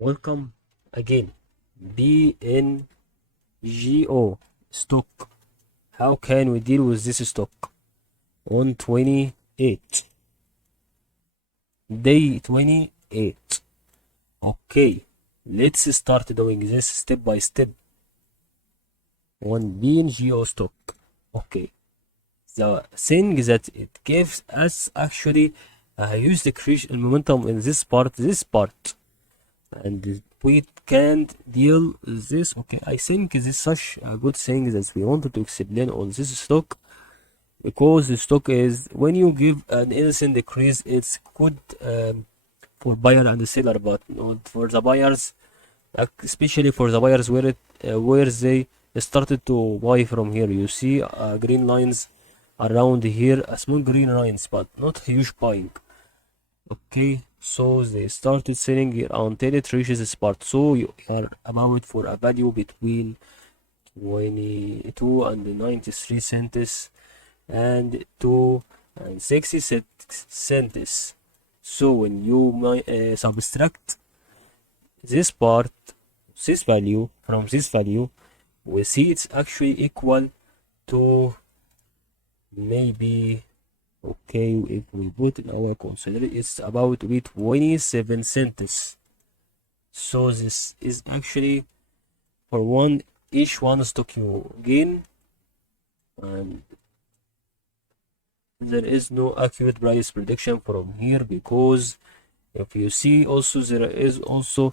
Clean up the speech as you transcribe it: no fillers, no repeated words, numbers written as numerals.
Welcome again. BNGO stock. How can we deal with this stock? On 28. Day 28. Okay. Let's start doing this step by step. On BNGO stock. Okay. The thing that it gives us actually a huge decrease in momentum in this part, and we can't deal with this. Okay, I think this is such a good thing that we wanted to explain on this stock, because the stock is when you give an innocent decrease, it's good for buyer and the seller, but not for the buyers, especially for the buyers where they started to buy from here. You see green lines around here, a small green lines, but not huge buying. Okay, so they started selling it until it reaches this part. So you are about for a value between 22 and 93 cents and 2 and 66 cents. So when you subtract this part, this value from this value, we see it's actually equal to maybe, okay, if we put in our consider, it's about to be 27 cents. So this is actually for each one stock you gain, and there is no accurate price prediction from here, because if you see also there is also